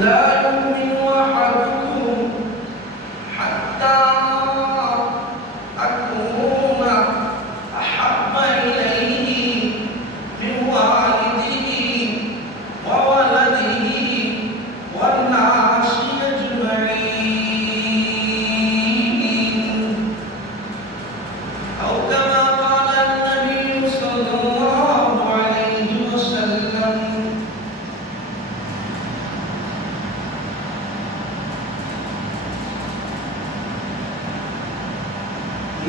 لا يؤمن أحدكم حتى أكون أحب إليه من والده وولده والناس أجمعين أو كما قال النبي صلى الله عليه وسلم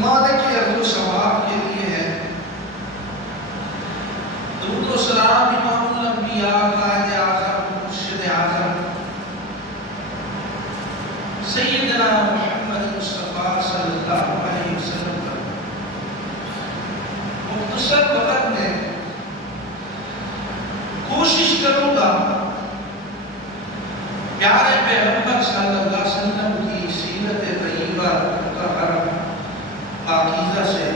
مالک عرض و ثواب کے لیے ہے۔ درود و سلام امام الانبیاء قائد اعظم مرشد اعظم سیدنا محمد مصطفیٰ صلی اللہ علیہ وسلم پر۔ مختصر وقت میں کوشش کروں گا پیارے پیغمبر صلی اللہ علیہ وسلم کی سیرت طیبہ مطہرہ پاکیزہ سے،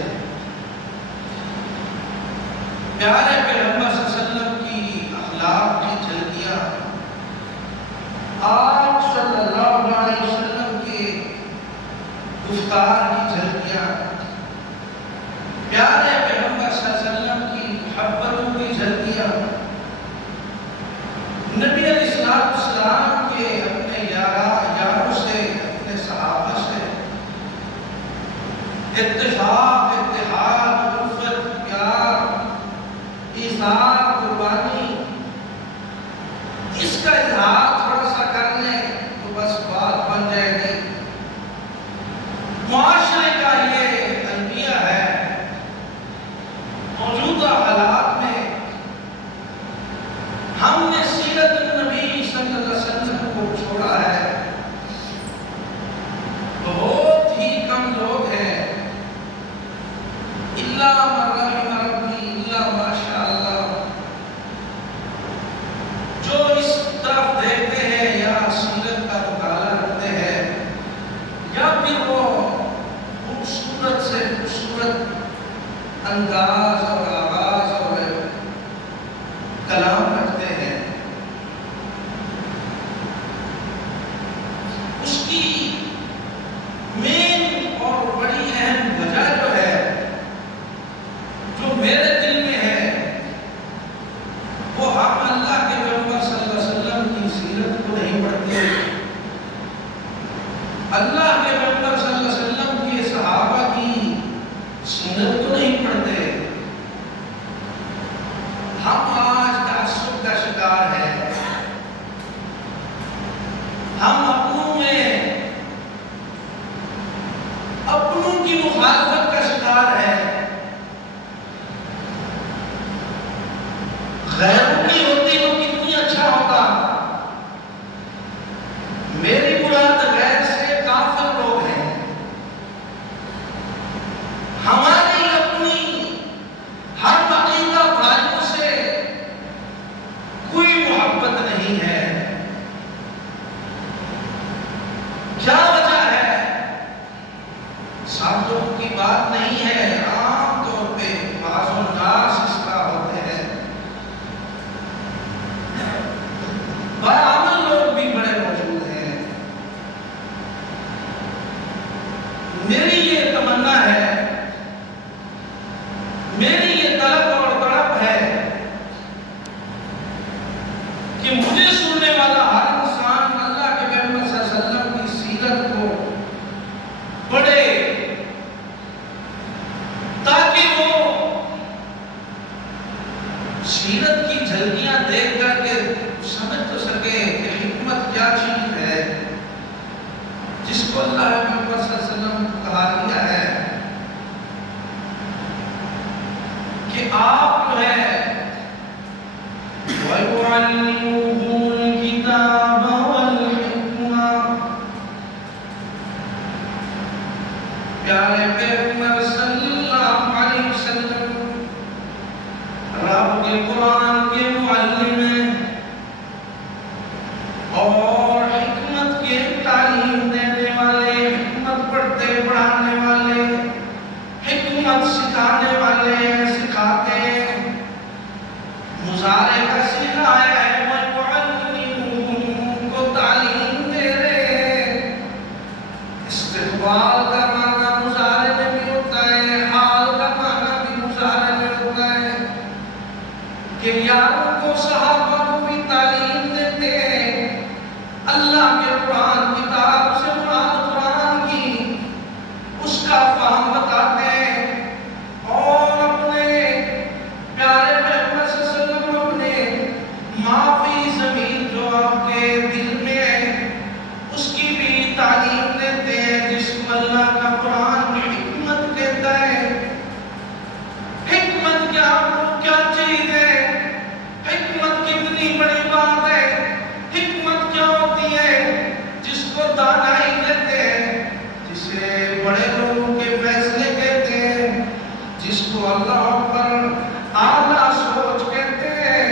پیارے پیغمبر صلی اللہ علیہ وسلم کی اخلاق کی جھلکیاں، آپ صلی اللہ علیہ وسلم کے گفتار کی جھلکیاں، پیارے پیغمبر صلی اللہ علیہ وسلم کی محبتوں کی جھلکیاں، نبی علیہ السلام کے اپنے یاروں سے، اپنے صحابہ سے اتفاق، اتحاد، الفت، پیار، ایثار، قربانی، اس کا اظہار تھوڑا سا کر لیں تو بس بات بن جائے گی۔ معاشرے کا یہ المیہ ہے، موجودہ حالات میں ہم نے سیرت النبی صلی اللہ علیہ وسلم کو چھوڑا ہے۔ بہت ہی کم لوگ ہیں، الا من رحم ربی، الا ماشاء اللہ، جو اس طرف دیکھتے ہیں یا سیرت کا مطالعہ رکھتے ہیں، یا پھر وہ خوبصورت سے خوبصورت انداز اور آغاز اور کلام رکھتے ہیں۔ اس کی مین اور بڑی اہم وجہ جو ہے، جو میرے دل میں ہے، وہ ہم اللہ کے پیغمبر صلی اللہ علیہ وسلم کی سیرت کو نہیں پڑھتے، اللہ کے پیغمبر صلی اللہ علیہ وسلم کے صحابہ کی سیرت کو نہیں پڑھتے۔ ہم آج تعصب کا شکار ہیں، ہم اپنوں کی مخالفت کا شکار ہیں۔ غیروں کی ہوتی تو کتنی اچھا ہوتا، میری مراد غیر سے کافر لوگ ہیں۔ ہماری اپنی ہر عقیدہ بھائیوں سے کوئی محبت نہیں ہے۔ کیا وجہ ہے؟ سب لوگوں کی بات نہیں ہے، عام طور پہ بعض الناس اس طرح ہوتے ہیں، برعمل لوگ بھی بڑے موجود ہیں۔ میری یہ تمنا ہے، میری یہ طلب اور تڑپ ہے کہ مجھے سننے والا ہر انسان اللہ کے پیغمبر صلی اللہ علیہ وسلم کی سیرت کو پڑھے، تاکہ وہ سیرت کی جھلکیاں دیکھ کر کے سمجھ تو سکے کہ حکمت کیا چیز ہے، جس کو اللہ کے پیغمبر صلی اللہ علیہ وسلم کہا گیا ہے کہ آپ جو ہے وَيُعَلِّمُهُ الْكِتَابَ وَالْحِكْمَةَ، پیارے پیغمبر صلی اللہ علیہ وسلم رب کے قرآن کے معلم ہیں اور حکمت کے تعلیم دینے والے، حکمت پڑھتے پڑھانے والے، حکمت سکھانے والے، سکھاتے ہیں، مظاہرے کا سکھایا ہے، وَيُعَلِّمُهُم کو تعلیم دے رہے ہیں۔ استقبال کا معنی مظاہرے میں بھی ہوتا ہے، حال کا معنی بھی مظاہرے میں ہوتا ہے، کہ یاروں کو صحابہ کو بھی تعلیم دیتے ہیں، اللہ کے قرآن کتاب سے مراد قرآن کی، اس کا فہم بتاتے ہیں، اور اپنے پیارے پیغمبر صلی اللہ علیہ وسلم اپنے معافی ضمیر جو آپ کے دل میں ہے، اس کی بھی تعلیم دیتے ہیں، جس کو اللہ کا قرآن حکمت اسے بڑے لوگوں کے فیصلے کہتے ہیں، جس کو اللہ پر اعلیٰ سوچ کہتے ہیں،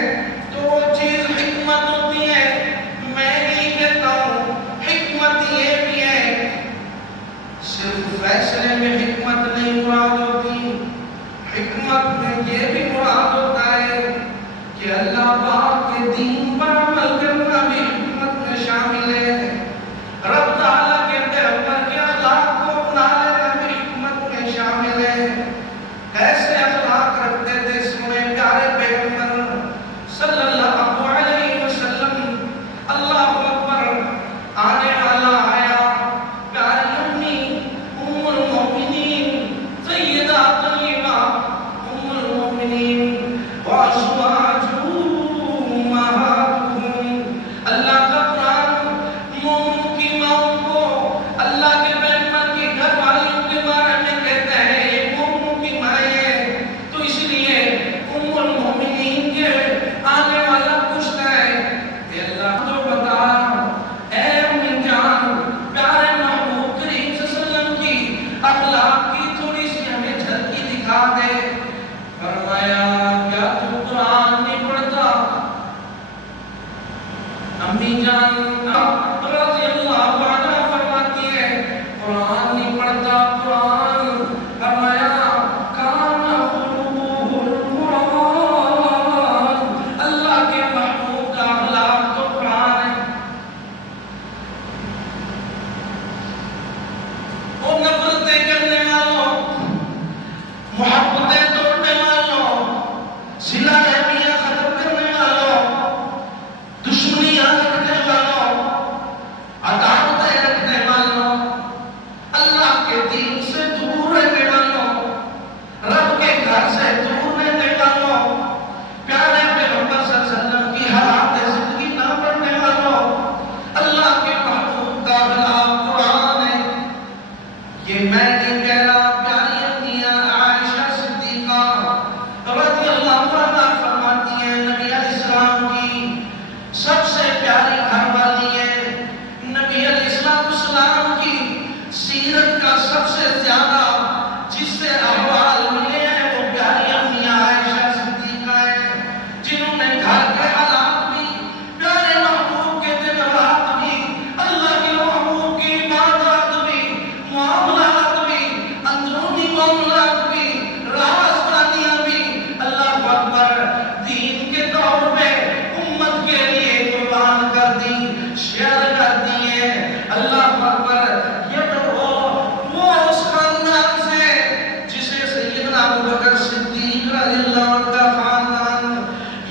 تو وہ چیز حکمت ہوتی ہے۔ میں نہیں کہتا ہوں، حکمت یہ بھی ہے، صرف فیصلے میں حکمت نہیں مراد ہوتی، حکمت میں یہ بھی مراد ہوتا ہے کہ اللہ پاک کے دین پر عمل کرنا بھی حکمت میں شامل ہے۔ رب تعالیٰ کے پیغمبر کے اخلاق کو اپنا لینا بھی حکمت میں شامل ہے۔ ایسے اخلاق رکھتے تھے سونے پیارے پیغمبر صلی اللہ علیہ وسلم۔ اللہ اکبر، آنے والا آیا پیاری امی ام المؤمنین سیدہ طیبہ ام المؤمنین وازواجہ امہاتہم۔ اللہ کا قرآن مومنوں کی ماؤں کو اللہ کے پیغمبر کی گھر والیوں کے بارے میں کہتا ہے یہ مومنوں کی مائیں ہیں، تو اس لیے ام المؤمنین کے آنے والا پوچھتا ہے کہ اللہ تو بتا اے امی جان، پیارے محبوب کریم صلی اللہ علیہ وسلم کی اخلاق کی تھوڑی سی ہمیں جھلکی دکھا دے۔ فرمایا کیا تو قرآن نہیں پڑھتا؟ امی جان رضی اللہ عنہ فرماتی ہے قرآن نہیں پڑھتا قرآن۔ فرمایا کان خلقہ القرآن، اللہ کے محبوب کا اخلاق تو قرآن ہے۔ وہ نفرتیں کرنے والوں، محبتیں توڑنے والوں، صلہ رحمیاں ختم کرنے والوں، دشمنیاں رکھنے والوں، عداوتیں رکھنے والوں، اللہ کے دین سے دور رہنے والوں، رب کے گھر سے دور رہنے والوں، پیارے پیغمبر صلی اللہ علیہ وسلم کی حالات زندگی نہ پڑھنے والوں، اللہ کے محبوب کا اخلاق قرآن ہے۔ یہ میں نہیں کہہ رہا، پیاری امیاں عائشہ صدیقہ رضی اللہ عنہا فرماتی ہیں نبی علیہ السلام کی سب سے پیاری گھر والی ہے۔ نبی علیہ السلام کی سیرت کا سب سے زیادہ جس سے احوال ملے ہیں وہ پیاری امی عائشہ صدیقہ ہے، جنہوں نے گھر کے حالات بھی، پیارے محبوب کے دن رات بھی، اللہ کے محبوب کی عبادات بھی، معاملات بھی، اندرونی معاملات بھی، رازداریاں بھی، اللہ اکبر، دین کے طور پہ امت کے لیے قربان کر دی، شیئر کر دی ہے۔ اللہ اکبر، یہ تو وہ اس خاندان سے جسے سیدنا ابوبکر صدیق رضی اللہ عنہ کا خاندان،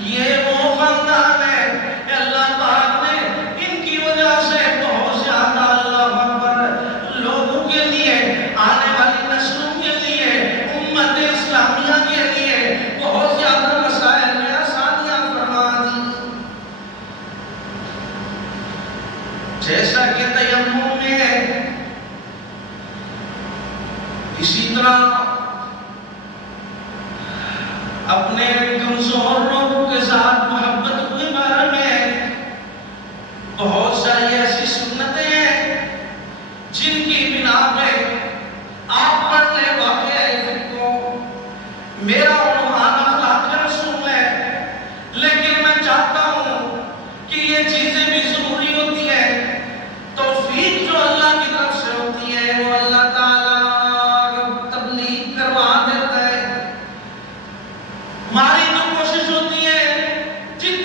یہ وہ خاندان ہے کہ اللہ پاک نے ان کی وجہ سے بہت زیادہ اللہ اکبر لوگوں کے لیے، آنے والی نسلوں کے لیے، امت اسلامیہ کے لیے بہت زیادہ مسائل میں آسانیاں فرما دی۔ جیسا کہ تیمم میں ہے، اسی طرح اپنے کمزور لوگوں کے ساتھ محبت کے بارے میں بہت ساری ایسی سنتیں ہیں جن کی بنا پہ آپ پڑھ لیں واقعہ کو۔ میرا عنوان اخلاق رسول ہے، لیکن میں چاہتا ہوں کہ یہ چیزیں بھی ضروری ہوتی ہیں۔ توفیق جو اللہ کی طرف سے ہوتی ہے وہ اللہ تعالیٰ تبلیغ کروا دیتا ہے۔ ہماری تو کوشش ہوتی ہے جتنا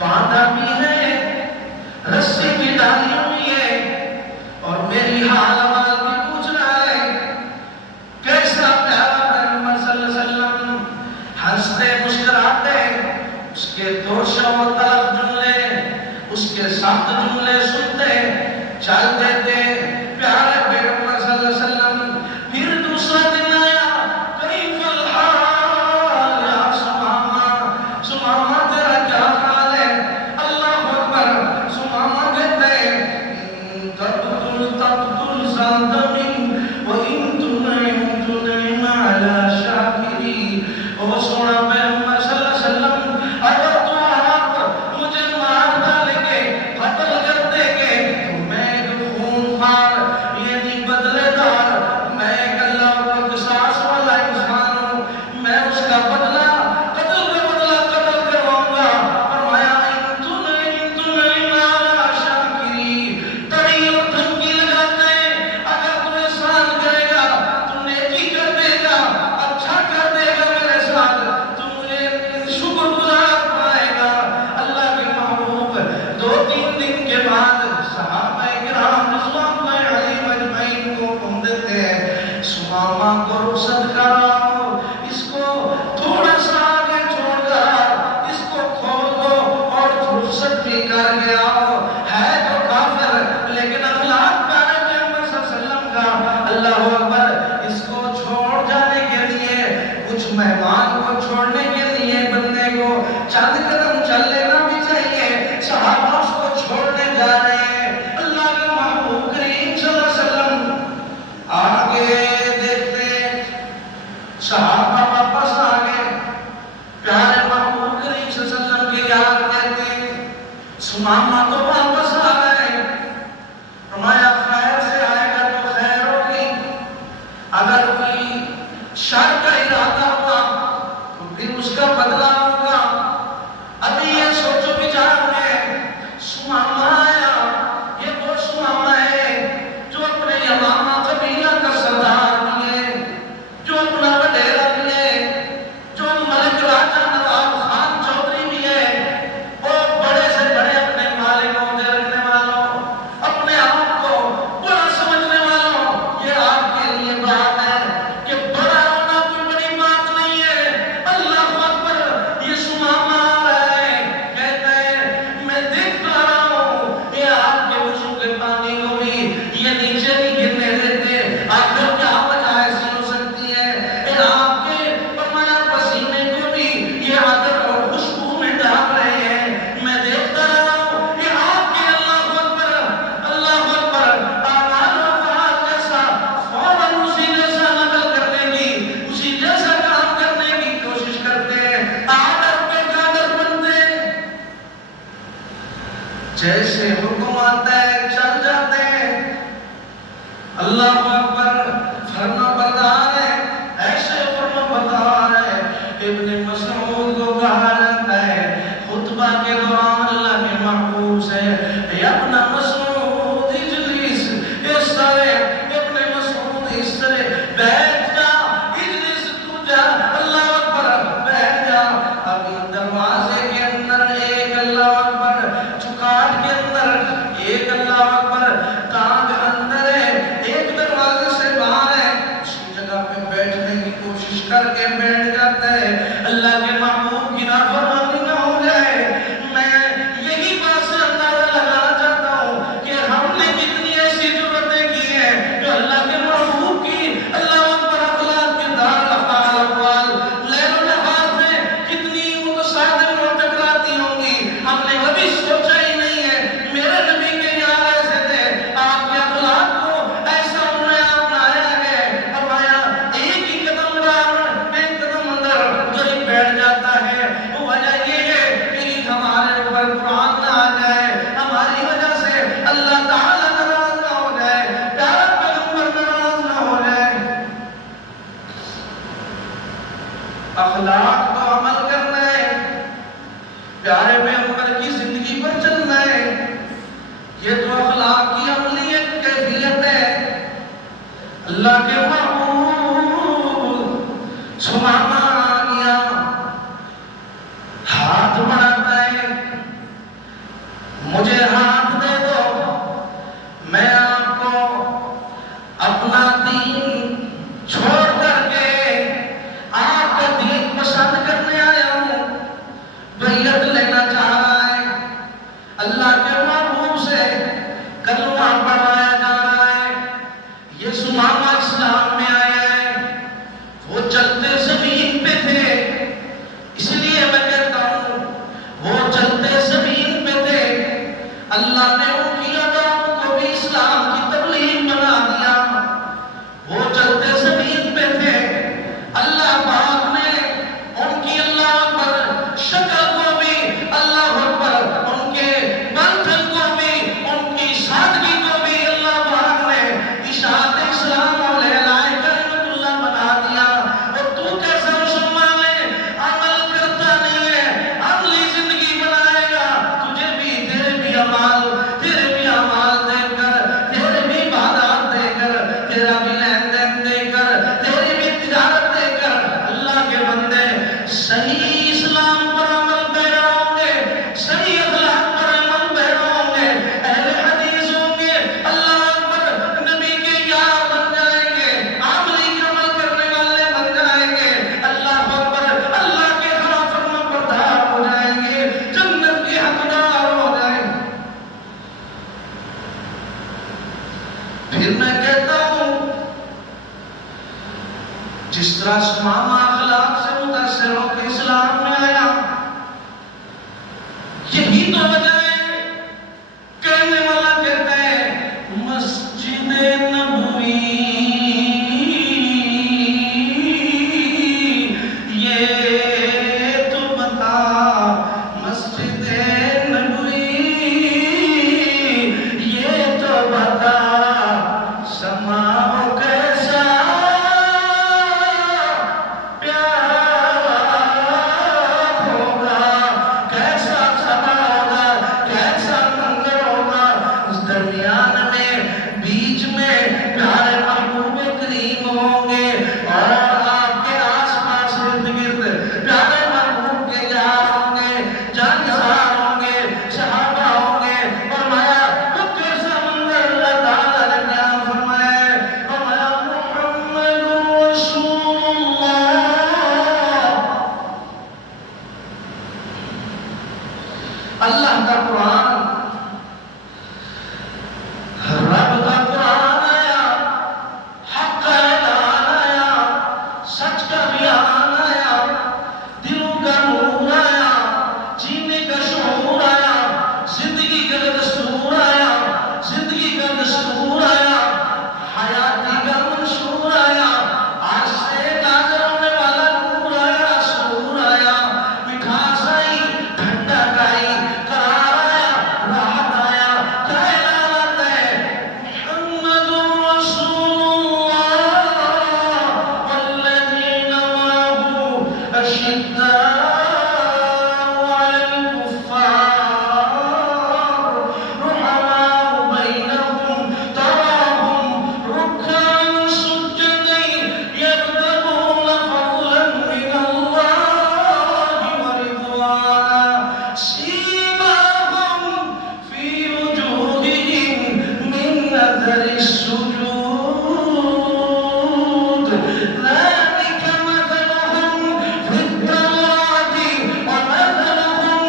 باندھا بھی ہے، رسی بھی ڈالی ہوئی ہے، اور میری حال حوال بھی پوچھ رہا ہے کیسا پیارا محمد صلی اللہ علیہ وسلم، ہنستے مسکراتے، اس کے دوشوں و طلب جملے، اس کے سخت جملے سنتے چل دیتے پیارے پیغمبر صلی اللہ علیہ وسلم۔ پھر دوسرا دن آیا، کیف الحال یا سمامہ، سمامہ تیرا کیا حال ہے؟ اللہ اکبر، سمامہ کہتے ہیں تقتل ذاتمین وَإِن تُنْعِمْ تُنْعِمْ عَلَى شَاكِرِي۔ او سونا پیغمبر صلی اللہ علیہ وسلم، اگر تو آپ مجھے مار ڈالیں گے، قتل کر دیں گے، تو میں ایک خونخوار یعنی بدلے دار، میں ایک اللہ کا قصاص والا انسان ہوں، میں اس کا بدلہ قتل کا بدلہ قتل کرواؤں گا۔ فرمایا ان تنعم علی شاکری، تڑی اور دھمکی لگاتے ہیں اگر تو احسان کرے گا، تو نیکی کر دے گا، اچھا کر دے گا میرے ساتھ، تو مجھے شکر گزار پائے گا۔ اللہ کے محبوب 2-3 دن کے بعد صحابہ کرام رضوان اللہ علیہم اجمعین کو حکم دیتے ہیں سمامہ کو رخصت کراؤ، اس کو تھوڑا سا آگے چھوڑ کر اس کو کھول دو اور رخصت بھی کر کے آؤ۔ ہے تو کافر لیکن اخلاق پیارے پیغمبر صلی اللہ علیہ وسلم کا، اللہ اکبر، اس کو چھوڑ جانے کے لیے، کچھ مہمان کو چھوڑنے کے لیے بندے کو چند قدم چل لینا بھی چاہیے۔ صحابہ اس کو چھوڑنے جا رہے ہیں، اللہ کے محبوب کریم صلی اللہ علیہ وسلم آگے دیکھتے، صحابہ واپس آگے، پیارے محبوب کریم صلی اللہ علیہ وسلم کی یاد کہتے ہیں سمامہ تو واپس آ گئے۔ فرمایا خیر سے آئے گا تو خیر ہوگی، اگر کوئی شر کا ارادہ ہوا تو پھر اس کا بدلہ ہوگا۔ ابھی یہ سوچو بچار میں سمامہ آیا، یہ وہ سمامہ ہے جو اپنے یمامہ قبیلہ کا سردار بھی ہے، جو اپنا وڈیرا بھی ہے، جو ملک راجہ نواب خان چودھری بھی ہے، اور بڑے سے بڑے اپنے مالک عہدے رکھنے والوں، اپنے آپ کو بڑا سمجھنے والوں، یہ آپ کے لیے بات ہے کہ بڑا ہونا کوئی بڑی بات نہیں ہے۔ اللہ اکبر، یہ سمامہ آ رہا ہے، کہتا ہے میں دیکھ پا رہا ہوں یہ آپ کے وضو کے پانی کو بھی یہ نیچے نہیں گرنے دیتے، آخر کیا وجہ ایسی ہو سکتی ہے؟ یہ آپ کے فرمایا پسینے کو بھی یہ عطر اور خوشبو میں ڈال رہے ہیں، میں دیکھتا رہا ہوں یہ آپ کے اللہ اکبر اعمال و افعال جیسا فوراً اسی جیسا نقل کرنے کی، اسی جیسا کام کرنے کی کوشش کرتے ہیں، آڈر پہ کادر بنتے ہیں، جیسے حکم آتا ہے چل جاتے ہیں۔ اللہ اکبر، فرما بردار ہے، ایسے فرما بردار ہے۔ ابن مسعود کو کہا جاتا ہے خطبہ کے دوران اللہ کے محبوب سے، یا ابن مسعود اجلس، اس طرح ابن مسعود اس طرح بیٹھ جا، اجلس تو جا، اللہ اکبر بیٹھ جا۔ ابھی دروازے کے اندر ایک اللہ اکبر، چکاٹ کے اندر ایک اللہ اکبر، تانگ اندر ہے، ایک دروازے سے باہر ہے، اسی جگہ پہ بیٹھنے کی کوشش کر کے بیٹھ جاتا ہے۔ اللہ کے محبوب کی نافرمانی نہ ہو جائے، میں یہی بات سے اندازہ لگانا چاہتا ہوں کہ ہم نے کتنی ایسی ضرورتیں کی ہیں جو اللہ کے محبوب کی اللہ اکبر اخلاق کے دار افعال اقوال لیل و نہار میں کتنی متصادم اور ٹکراتی ہوں گی، ہم نے کبھی سوچا ہی نہیں ہے۔ میرے نبی کے یار ایسے تھے، آپ کے اخلاق کو ایسا انہوں نے اپنایا ہے، فرمایا ایک ہی قدم باہر ایک قدم اندر قریب بیٹھ جاتا ہے۔ وجہ یہ ہے کہ ہمارے اوپر قرآن نہ آ جائے، ہماری وجہ سے اللہ تعالیٰ ناراض نہ ہو جائے، پیارا پیغمبر ناراض نہ ہو جائے۔ اخلاق تو عمل کرنا ہے، پیارے پیغمبر کی زندگی پر چلنا ہے، یہ تو اخلاق کی عملیت کیفیت ہے۔ اللہ کے محبوب سمامہ آ گیا، ہاتھ بڑھاتا ہے، بیعت لینا چاہ رہا ہے، اللہ کے محبوب سے کلمہ پڑھایا جا رہا ہے، یہ سمامہ اسلام میں آیا ہے۔ وہ چلتے زمین پہ تھے، اس لیے میں کہتا ہوں وہ چلتے زمین پہ تھے، اللہ نے ان کی اداؤں کو بھی اسلام کی تبلیغ بنا دیا۔ وہ چلتے زمین پہ تھے، اللہ پاک نے ان کی اللہ اکبر شکل کو بھی، اللہ اکبر ان کے منتھن کو بھی، ان کی سادگی کو بھی اللہ پاک نے اشاعت اسلام اور اعلان کلمت اللہ بنا دیا۔ اور تو کیسا مسلمان ہے، عمل کرتا نہیں ہے، عملی زندگی بنائے گا، تجھے بھی تیرے بھی اعمال دیکھ کر، تیرے بھی عبادات دیکھ کر، تیرا بھی لین دین دیکھ کر، تیری بھی تجارت دیکھ کر اللہ کے بندے صحیح اسلام پر عمل پیرا ہوں گے، صحیح اخلاق پر عمل پیرا ہوں گے، اہل حدیث ہوں گے، اللہ اکبر نبی کے یار بن جائیں گے، عملی عمل کرنے والے بن جائیں گے، اللہ اکبر اللہ کے خلاف فرما بردار ہو جائیں گے، جنت کے حقدار ہو جائیں گے۔ پھر میں کہتا ہوں جس طرح سمامہ اخلاق سے متاثر ہو کے اسلام میں آیا، یہی تو وجہ ہے، کہنے والا کہتا ہے مسجد نبوی یہ تو بتا، مسجد نبوی یہ تو بتا، سما کیسا پیارا ہوگا، کیسا سما ہوگا، کیسا منظر ہوگا، اس درمیان میں بیچ میں پیارے محبوب کریم ہوں گے، اور آپ کے آس پاس ارد گرد پیارے محبوب کے یار ہوں گے، جانسار ہوں گے، صحابہ ہوں گے۔ فرمایا تو کیسا منظر اللہ تعالیٰ نے بیان فرمایا ہے، فرمایا محمد رسول اللہ، اللہ کا قرآن، رب کا قرآن آیا، حق کا اعلان آیا، سچ کا بیان آیا، دلوں کا نور آیا، جینے کا شعور آیا، زندگی کا دستور آیا، زندگی کا دستور آیا، حیاتی کا منشور آیا، آج سے نازل ہونے والا نور آیا، سرور آیا، مٹھاس آئی، ٹھنڈک آئی، قرار آیا، راحت آیا، کیا اعلانات ہے، محمد رسول اللہ والذین معه اشداء علی الکفار رحماء بینہم تراہم رکعا سجدا یبتغون فضلا من اللہ ورضوانا سیماہم فی وجوہہم من اثر السجود ذلك مثلهم في التوراة ومثلهم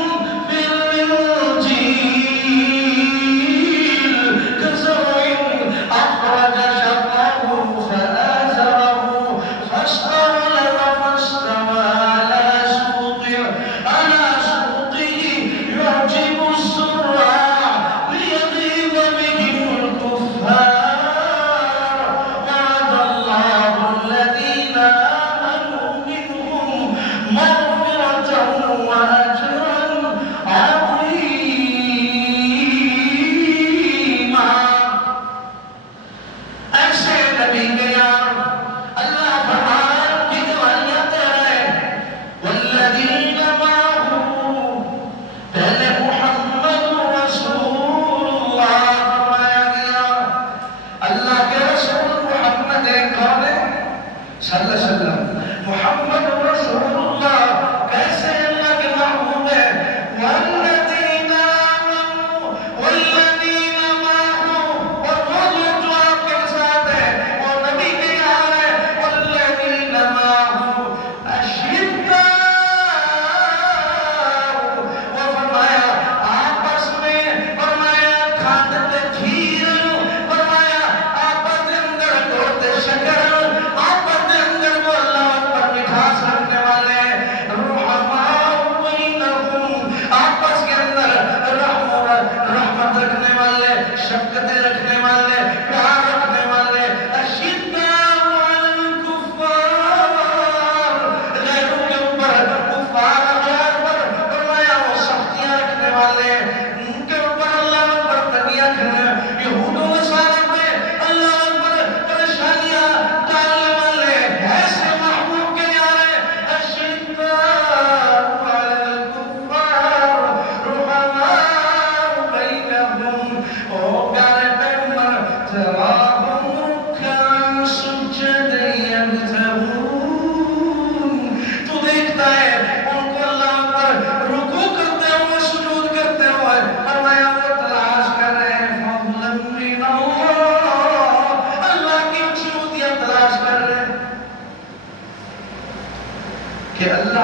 في الإنجيل كزرع أخرج شطأه فآزره فاستغلظ فاستوى على سوقه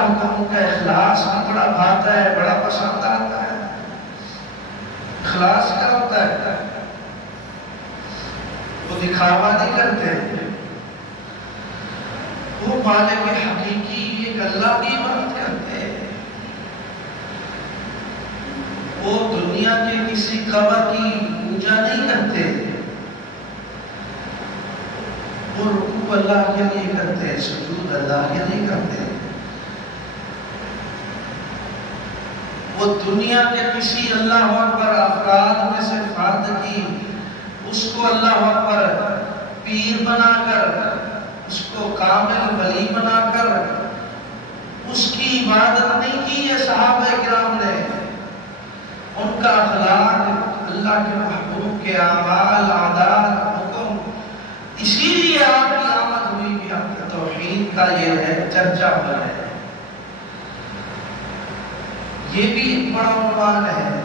حکم کا اخلاص بھی بڑا بھاتا ہے، بڑا پسند آتا ہے۔ اخلاص کیا ہوتا ہے؟ وہ دکھاوا نہیں کرتے، وہ مالک حقیقی ایک اللہ کی بات کرتے ہیں، وہ دنیا کے کسی قبر کی پوجا نہیں کرتے، وہ رکوع اللہ کے لیے کرتے ہیں، سجود اللہ کے لیے کرتے ہیں، وہ دنیا کے کسی اللہ اکبر افراد میں سے فرد کی اس کو اللہ اکبر پیر بنا کر، اس کو کامل ولی بنا کر اس کی عبادت نہیں کی ہے صحابہ کرام نے۔ ان کا اخلاق اللہ کے محبوب کے اعمال، عادات، حکم، اسی لیے آپ کی آمد ہوئی کہ آپ کے توحید کا یہ ہے چرچا ہو رہا ہے۔ یہ بھی ایک بڑا عنوان ہے،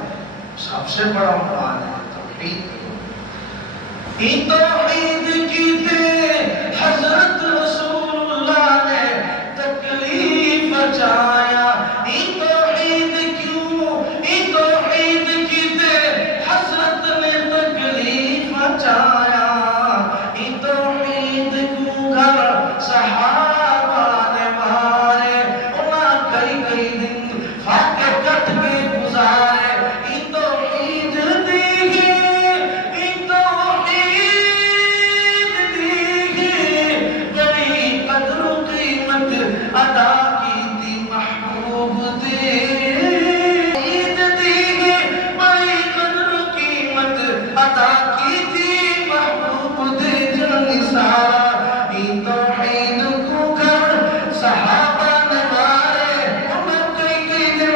سب سے بڑا عنوان ہے توحید۔ توحید کی تے حضرت رسول اللہ نے تکلیف بچایا، توحید کیوں، توحید کی تے حضرت نے تکلیف بچایا، توحید کیوں گھر صحابہ نے مارے، انہاں کئی کئی دن فاقے کٹ کے گزارے، توحید دی ادا کی تھی محبوب دے، عید دی بڑی قدر قیمت ادا کی تھی محبوب دے، جان سارا توحید کو کر صحابہ نے مارے، انہیں کئی کئی دن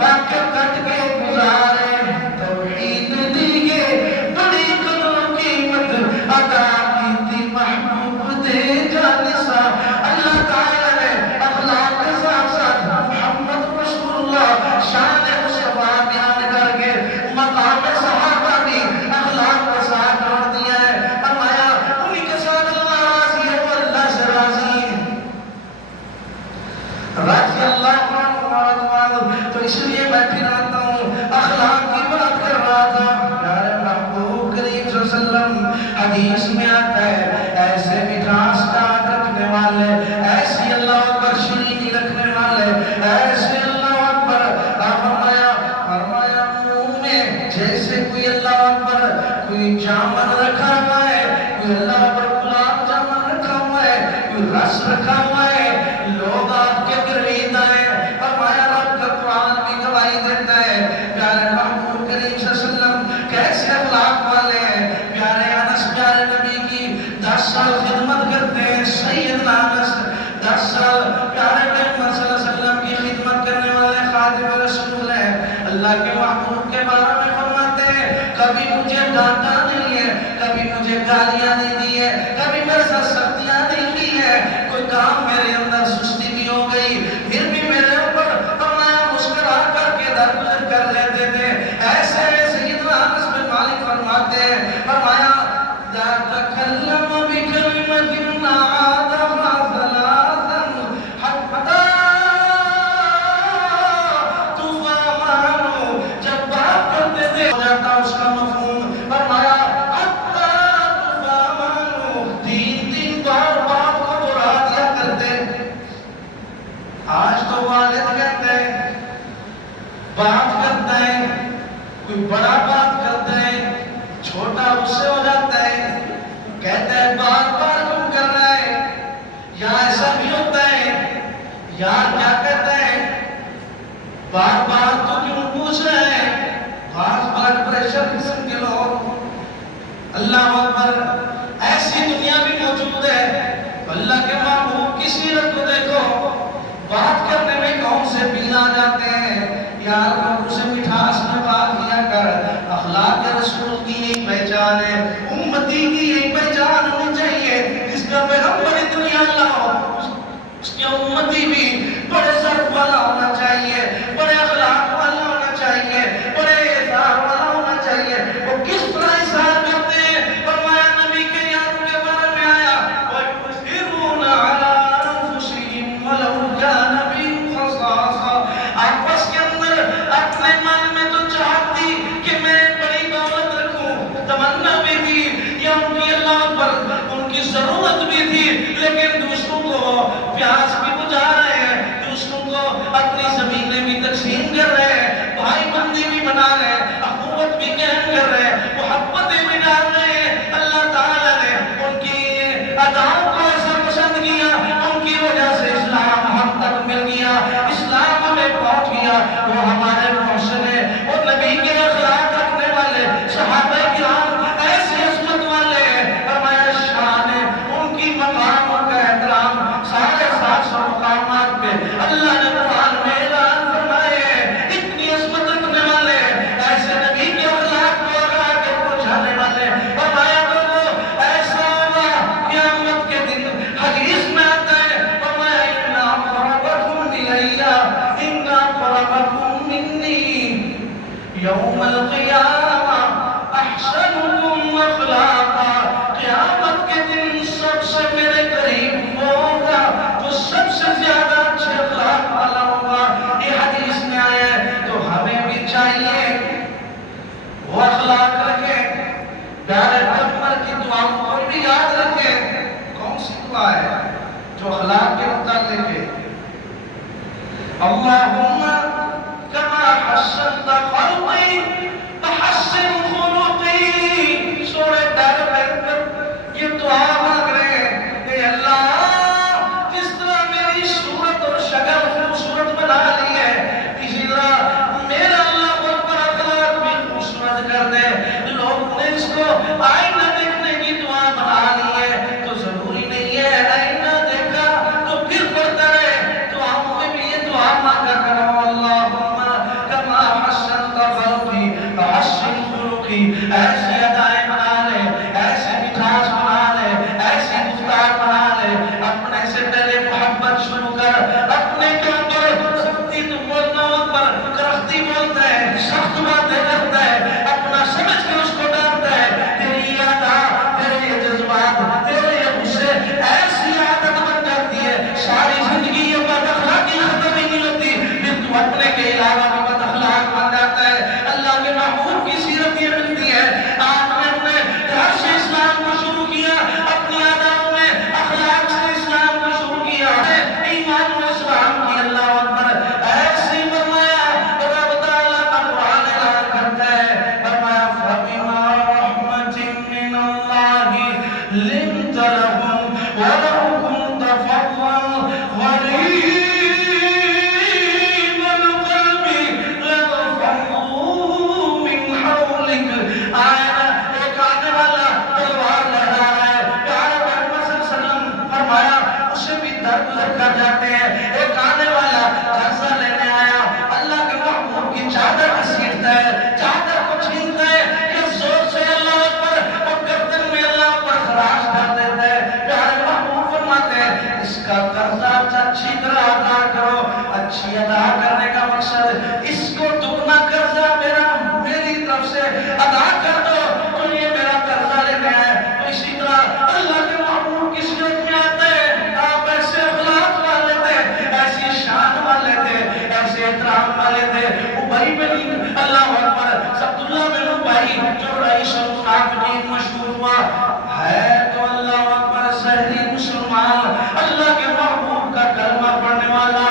واقع کٹ کے گزارے، توحید دی بڑی قدر قیمت ادا کی تھی محبوب دے، جان سارا۔ اللہ تعالیٰ شان مصطفیٰ بیان کر کے مقام صحابہ بھی اخلاق کے ساتھ جوڑ دیا ہے، فرمایا انہی کے ساتھ اللہ راضی ہے، وہ اللہ سے راضی ہے، رضی اللہ عنہ۔ تو اس لیے میں پھر آتا ہوں، اخلاق کی بات کر رہا تھا، پیارے محبوب کریم صلی اللہ علیہ وسلم حدیث میں آتا ہے، ایسے مٹھاس کا رکھنے والے، ایسی اللہ اکبر شیرینی رکھنے والے، ایسے جیسے کوئی اللہ اکبر کوئی جامن رکھا ہوا ہے، کوئی اللہ اکبر گلاب جامن رکھا ہوا ہے، کوئی رس رکھا ہوا ہے، لوگ آپ کے گروید آئے، فرمایا رب کا قرآن بھی گواہی دیتا ہے، پیارے محبوب کریم صلی اللہ علیہ وسلم کیسے اخلاق والے ہیں، پیارے انس پیارے نبی کی 10 سال خدمت کرتے ہیں، سیدنا انس 10 سال پیارے محمد صلی اللہ علیہ وسلم کی خدمت کرنے والے خادم رسول ہیں، اللہ کے محبوب کے بارے میں فرماتے ہیں کبھی مجھے ڈانٹا نہیں ہے، کبھی مجھے گالیاں نہیں دی ہے، کبھی میرے ساتھ سختیاں نہیں کی ہے، کوئی کام میرے اندر سستی بھی ہو گئی پھر بھی میرے اوپر فرمایا مسکرا کر کے درگزر کر لیتے تھے۔ ایسے سیدنا انس بن مالک فرماتے ہیں، فرمایا لا تکلم بکلمۃ عادها ثلاثا حتى اس کا مفہوم فرمایا تین بار بات کو دہرا دیا کرتے۔ آج تو والد کہتے ہیں بات کرتا ہے، کوئی بڑا بات کرتا ہے، چھوٹا غصے ہو جاتا ہے، کہتا ہے بار بار کیوں کر رہا ہے، یا ایسا بھی ہوتا ہے، یا کیا کہتا ہے بار بار تو کیوں پوچھ رہا ہے، بعض بلڈ پریشر قسم کے لوگ، اللہ اکبر، ایسی دنیا بھی موجود ہے، اللہ کے محبوب کی سیرت کو دیکھو، بات کرنے میں کون سے بل آ جاتے ہیں، یار لوگوں سے مٹھاس میں بات کیا کر، اخلاق رسول کی ایک پہچان ہے، امتی کی ایک پہچان ہونی چاہیے، اس کا پیغمبر دنیا اللہ ہو، اس کے امتی بھی بڑے ظرف والا ہونا چاہیے، بڑے اخلاق والا ہونا چاہیے، بڑے احسان والا ہونا چاہیے۔ وہ کس طرح احسان کرتے ہیں، فرمایا نبی کے یاروں کے بارے میں آیا وَيُؤْثِرُونَ عَلَىٰ أَنفُسِهِمْ وَلَوْ كَانَ بِهِمْ یوم القیامہ احسنکم اخلاقا، قیامت کے دن سب سے میرے قریب وہ ہوگا جو سب سے زیادہ اچھے اخلاق والا ہوگا۔ یہ حدیث میں آیا ہے، تو ہمیں بھی چاہیے وہ اخلاق رکھیں۔ پیارے پیغمبر کی دعا کوئی بھی یاد رکھے، کون سی دعا ہے جو اخلاق کے متعلق ہے؟ اللہم کما حسنت خلقی فحسن خلقی۔ سورہ پیارے پیغمبر یہ دعا مانگ رہے ہیں کہ اللہ جس طرح میری صورت اور شکل خوبصورت بنا لی ہے، اسی طرح میرا اللہ خود پر اخلاق بھی خوبصورت کر دے۔ لوگوں نے اس کو آئینہ دیکھنے کی دعا بنا لی ہے، تو ضروری نہیں ہے آئینہ دیکھا تو پھر پڑھتا رہے، تو ہم میں بھی یہ دعا مانگا کرو، اللہم کما حسنت خلقی فحسن خلقی۔ ایسی ادائیں بنا لے، ایسے مٹھاس بنا لے، ایسی گفتار بنا لے، اپنے سے پہلے محبت شروع کر، اپنے کے اوپر سختی تو بولنا پر کرختی بولتا ہے، سخت باتیں کرتا ہے، اپنا سمجھ کر اس کو ڈالتا ہے۔ تیری یہ ادا، تیرے یہ جذبات، تیرے یہ غصے ایسی عادت بن جاتی ہے، ساری زندگی یہ بد اخلاقی ختم ہی نہیں ہوتی، پھر تو اپنے کے علاوہ بھی بد اخلاق بن جاتا ہے۔ اللہ کے محبوب کی سیرت یہ ملتی ہے، آپ نے اپنے گھر سے اسلام کو شروع کیا، اپنی عادتوں میں اخلاق سے اسلام کو شروع کیا، ایمان و اسلام کی اللہ اکبر ایسی فرمایا۔ رب تعالیٰ کا قرآن اعلان کرتا ہے، فرمایا فَبِمَا رَحْمَةٍ مِّنَ اللَّهِ لِنتَ لَهُمْ وَلَوْ كُنتَ فَظًّا غَلِيظَ الْقَلْبِ لَانفَضُّوا مِنْ حَوْلِكَ۔ آیا ایک آنے والا تلوار لہرا رہا ہے، پیارے پیغمبر صلی اللہ علیہ وسلم فرمایا اسے بھی درد کر جاتے ہیں۔ ایک آنے والا قرضہ لینے آیا، اللہ کے محبوب کی چادر گھسیٹتا ہے، چادر کو چھینتا ہے کہ زور سے اللہ اکبر، اور گردن میں اللہ پر خراش کر دیتا ہے۔ پیارے محبوب فرماتے ہیں اس کا قرضہ اچھی طرح ادا کرو۔ اچھی ادا کرنے کا مقصد اس کو دگنا قرضہ میری طرف سے ادا کر دو، تو یہ میرا قرضہ لینے آئے۔ تو اسی طرح اللہ کے محبوب کی صورت میں آتا ہے، آپ ایسے اخلاق والے تھے، ایسی شان والے تھے، ایسے احترام والے تھے۔ ابی بن اللہ اکبر، عبداللہ بن ابی جو رئیس المنافقین مشہور ہوا ہے، تو اللہ اکبر ظاہری مسلمان، اللہ کے محبوب کا کلمہ پڑھنے والا،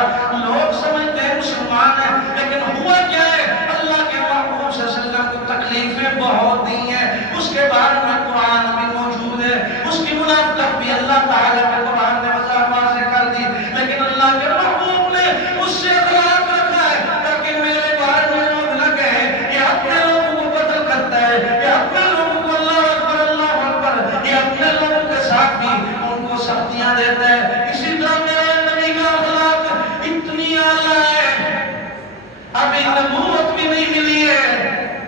لوگ سمجھتے ہیں مسلمان ہے، لیکن ہوا کیا ہے؟ اللہ کے محبوب صلی اللہ علیہ وسلم کو تکلیفیں بہت دی ہیں، اس کے بارے میں قرآن بھی موجود ہے، اس کی منافقت بھی اللہ تعالیٰ کے قرآن نے واضح کر دی، لیکن اللہ کے محبوب نے اس سے اخلاق رکھا ہے تاکہ میرے بارے میں لوگ نہ کہیں یہ اپنے لوگوں کو قتل کرتا ہے، یہ اپنے لوگوں کو اللہ اکبر، یہ اپنے لوگوں کے ساتھ بھی ان کو سختیاں دیتا ہے۔ اسی طرح میرے نبی کا اخلاق اتنی اعلیٰ ہے، ابھی نبوت بھی نہیں ملی ہے،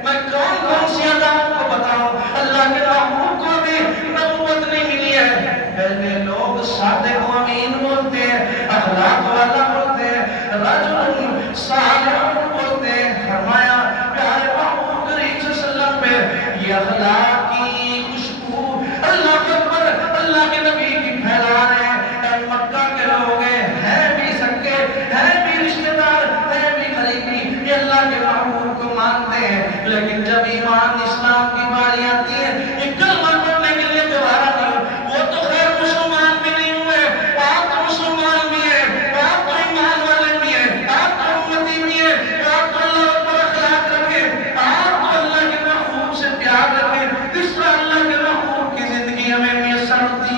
میں کون سی اداؤں کو بتاؤں؟ اللہ کے محبوب کو بھی نبوت نہیں ملی ہے۔ پہلے لوگ صادق و امین بولتے ہیں، اخلاق والا بولتے ہیں، رجل صالح بولتے ہیں۔ فرمایا پیارے محبوب کریم صلی اللہ علیہ وسلم پہ یہ اخلاق کی خوشبو اللہ اکبر اللہ کے نبی کی پھیلا رہے ہیں۔ اے مکہ کے لوگ ہیں بھی سکے، ہیں بھی رشتہ دار، ہیں بھی قریبی، یہ اللہ کے محبوب کو مانتے ہیں، لیکن جب ایمان اسلام کی باری آتی ہے، یہ کلمہ پڑھنے کے لیے دوبارہ نہیں، وہ تو خیر مسلمان بھی نہیں ہوئے، آپ تو مسلمان بھی ہیں، آپ تو ایمان والے بھی ہیں، آپ تو امتی بھی ہیں، آپ تو اللہ پر اخلاق رکھیں، آپ تو اللہ کے محبوب سے پیار رکھیں، اس طرح اللہ کے محبوب کی زندگی ہمیں میسر ہوتی۔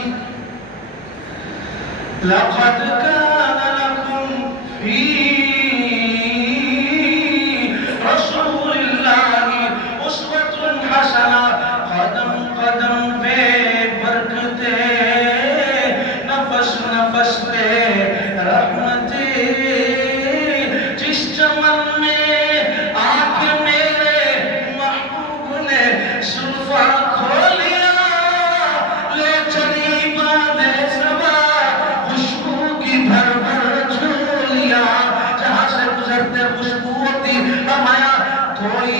لَقَدْ كَانَ لَكُمْ فِي رَسُولِ اللَّهِ أُسْوَةٌ حَسَنَةٌ۔ قدم قدم پہ برکتیں، نفس نفس پہ رحمتیں، جس چمن میں آ کے میرے محبوب نے زلفاں کھولیا، لے چلی باندھے سبا خوشبو کی بھر بھر جھولیا، جہاں سے گزرتے خوشبو ہوتی، فرمایا کوئی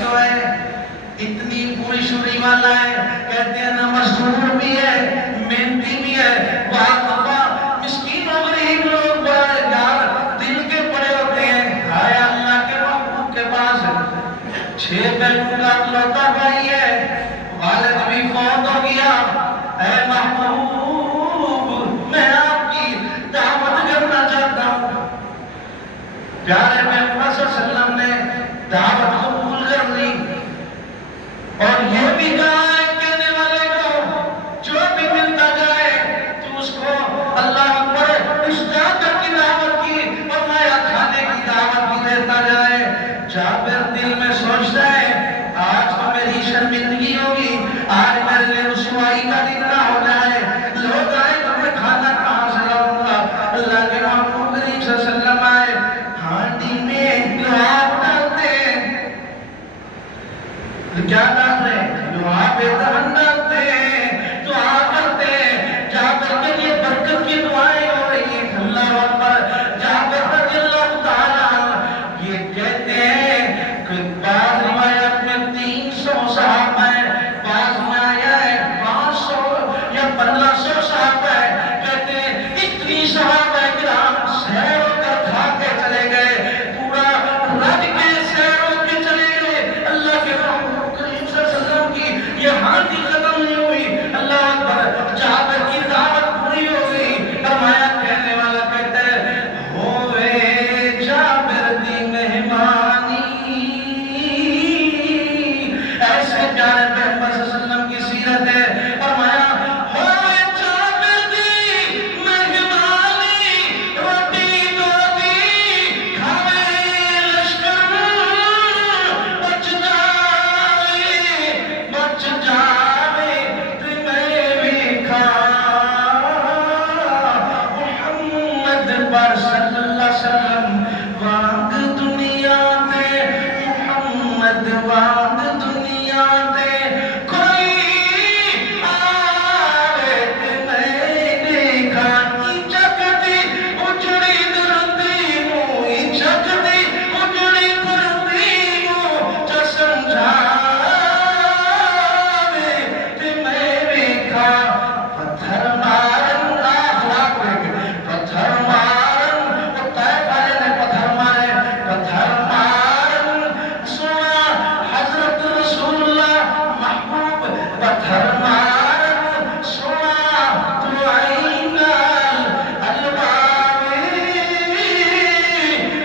تو ہے، اتنی پوری شوری والا ہے، کہتے ہیں نا مزدور بھی ہے، محنتی بھی ہے، بعض دفعہ مسکین و غریب لوگ بڑے یار دل کے بڑے ہوتے ہیں، ہائے اللہ کے محبوب کے پاس 6 بہنوں کا اکلوتا بھائی ہے، والد بھی فوت ہو گیا، اے محبوب میں آپ کی دعوت کرنا چاہتا ہوں۔ پیارے محمد صلی اللہ علیہ وسلم نے دعوت قبول کر لی اور یہ بھی کہا ہے کہنے والے کو جو بھی ملتا جائے تو اس کو اللہ اکبر اس جابر کی دعوت کی فرمایا کھانے کی دعوت بھی دیتا جائے۔ جابر دل میں سوچتا ہے آج تو میری شرمندگی ہوگی، آج میرے لیے رسوائی کا دن نہ ہو جائے، لوگ آئے تو میں کھانا کہاں سے لاؤں گا۔ اللہ کے محبوب کریم صلی اللہ علیہ وسلم آئے، ہانڈی میں لعاب ڈالتے ہیں، کیا ڈال رہے ہیں؟ لعاب دہن ڈالتے ہیں، دعا کرتے ہیں، جابر کے لیے برکت کی دعائیں ہو رہی ہیں۔ اللہ اکبر، جابر رضی اللہ تعالیٰ عنہ یہ کہتے ہیں کہ بعض روایات میں 300 صحابہ ہیں، بعض میں آیا ہے 500 یا 1500 صحابہ ہیں، کہتے ہیں اتنی صحابہ کرام سیر کر کھا کے چلے گئے، پورا رج کے سیر ہو کے چلے گئے، اللہ کے محبوب کریم صلی اللہ علیہ وسلم کی یہ ہانڈی ختم نہیں ہوئی۔ اللہ اکبر، جابر کی دعوت پوری ہو گئی۔ فرمایا کہنے والا کہتا ہے ہوئے جابر دی مہمانی، ایسے پیارے محمد صلی اللہ علیہ وسلم کی سیرت ہے۔ فرمایا ہوئے جابر دی مہمانی، روٹی دو دی کھاوے لشکر، بچ جاوے تمہیں بھی کھا، محمد پر صلی اللہ علیہ وسلم وانگ دنیا دے، محمد وانگ دنیا دے، کوئی آوے تمہیں بھی کھا، جگ دی اجڑی دردی نو، جگ دی اجڑی دردی نو، چسم جاوے تمہیں بھی کھا، پتھر مارن اخلاق پتھر مارن، وہ طائف والے نے پتھر مارے، پتھر مارن سنا حضرت رسول اللہ محبوب، پتھر مارن سنا تو عینال الباوی،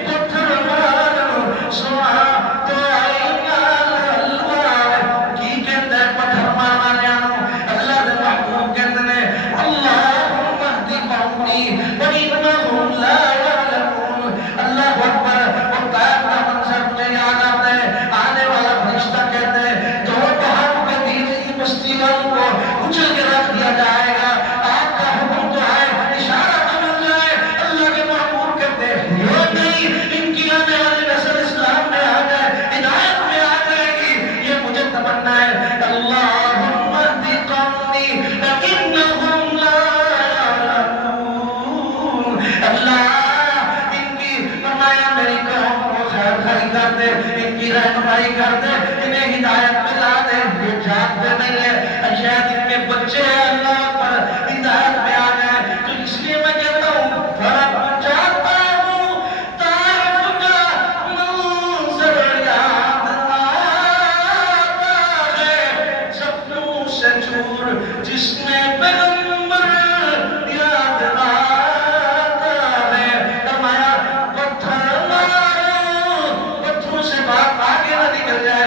پتھر مارن سنا تو عینال الباوی، کی کہتے ہیں پتھر مارنے آنو؟ اللہ دے محبوب کہتے ہیں اللہم اہدی قومی وَإِنَّهُمْ لَا يَعْلَمُونَ۔ اللہ اکبر، وہ طائف کا منظر مجھے یاد آتا ہے، آنے والا فرشتہ کہتے ہیں 2 پہاڑوں کے بیچ ان بستی والوں کو کچل کے رکھ دیا جائے گا، آپ کا حکم تو ہے، اشارہ تو مل جائے۔ اللہ کے محبوب کہتے ہیں یہ نہیں، ان کی آنے والی نسل اسلام میں آ جائے، ہدایت میں آ جائے گی، یہ مجھے تمنا ہے۔ اللہم اہدی قومی فإنہم لا یعلمون۔ اللہ ان کی فرمایا میری قوم کو خیر خائی کر دے، ان کی رہنمائی کر دے، انہیں ہدایت ملا دے، یہ جانتے نہیں ہے شاید ان کے بچے ہیں اللہ پر ہدایت میں آ جائے، تو اس لیے میں کہتا ہوں بڑا چاہتا ہوں طائف کا منظر یاد آتا ہے، سپنوں سے چور جس میں پیغمبر یاد آتا ہے۔ فرمایا پتھر مارو، پتھروں سے بات آگے نہ نکل جائے،